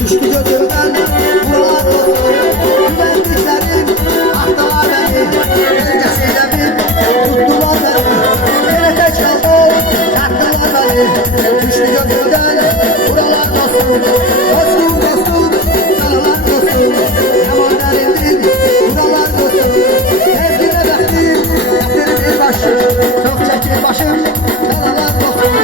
Düştü gözümden buralar olsun. Güvendiklerim ahtalar beni. Öncesiyle bir tuttular beni. Yine geç kaldım taktılar beni. Düştü gözümden buralar olsun. Dostum dostum canlar dostum. Yamanlarımdır buralar olsun. Evlime bektim bektir bir başım. Çok çekir başım dağlar olsun.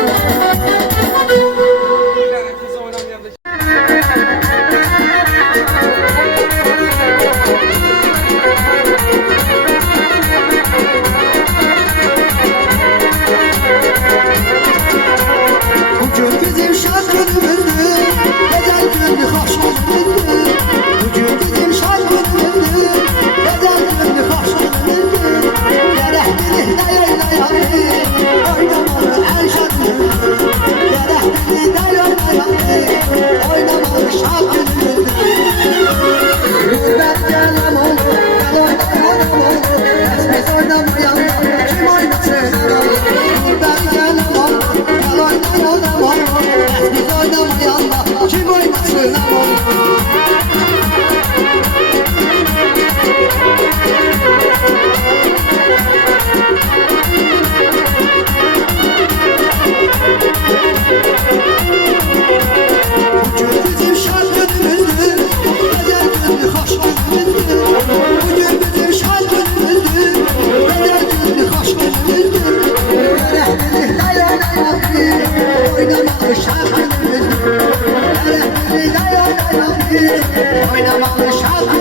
Kim oynasın bizim şarkımızdır, bedel günlü hoş günümüzdür. Bugün bizim şarkımızdır, bedel günlü hoş günümüzdür. Öğretmenlik dayanamadı, oynamalı şarkımızdır. Öğretmenlik dayanamadı, oynamalı şarkımızdır.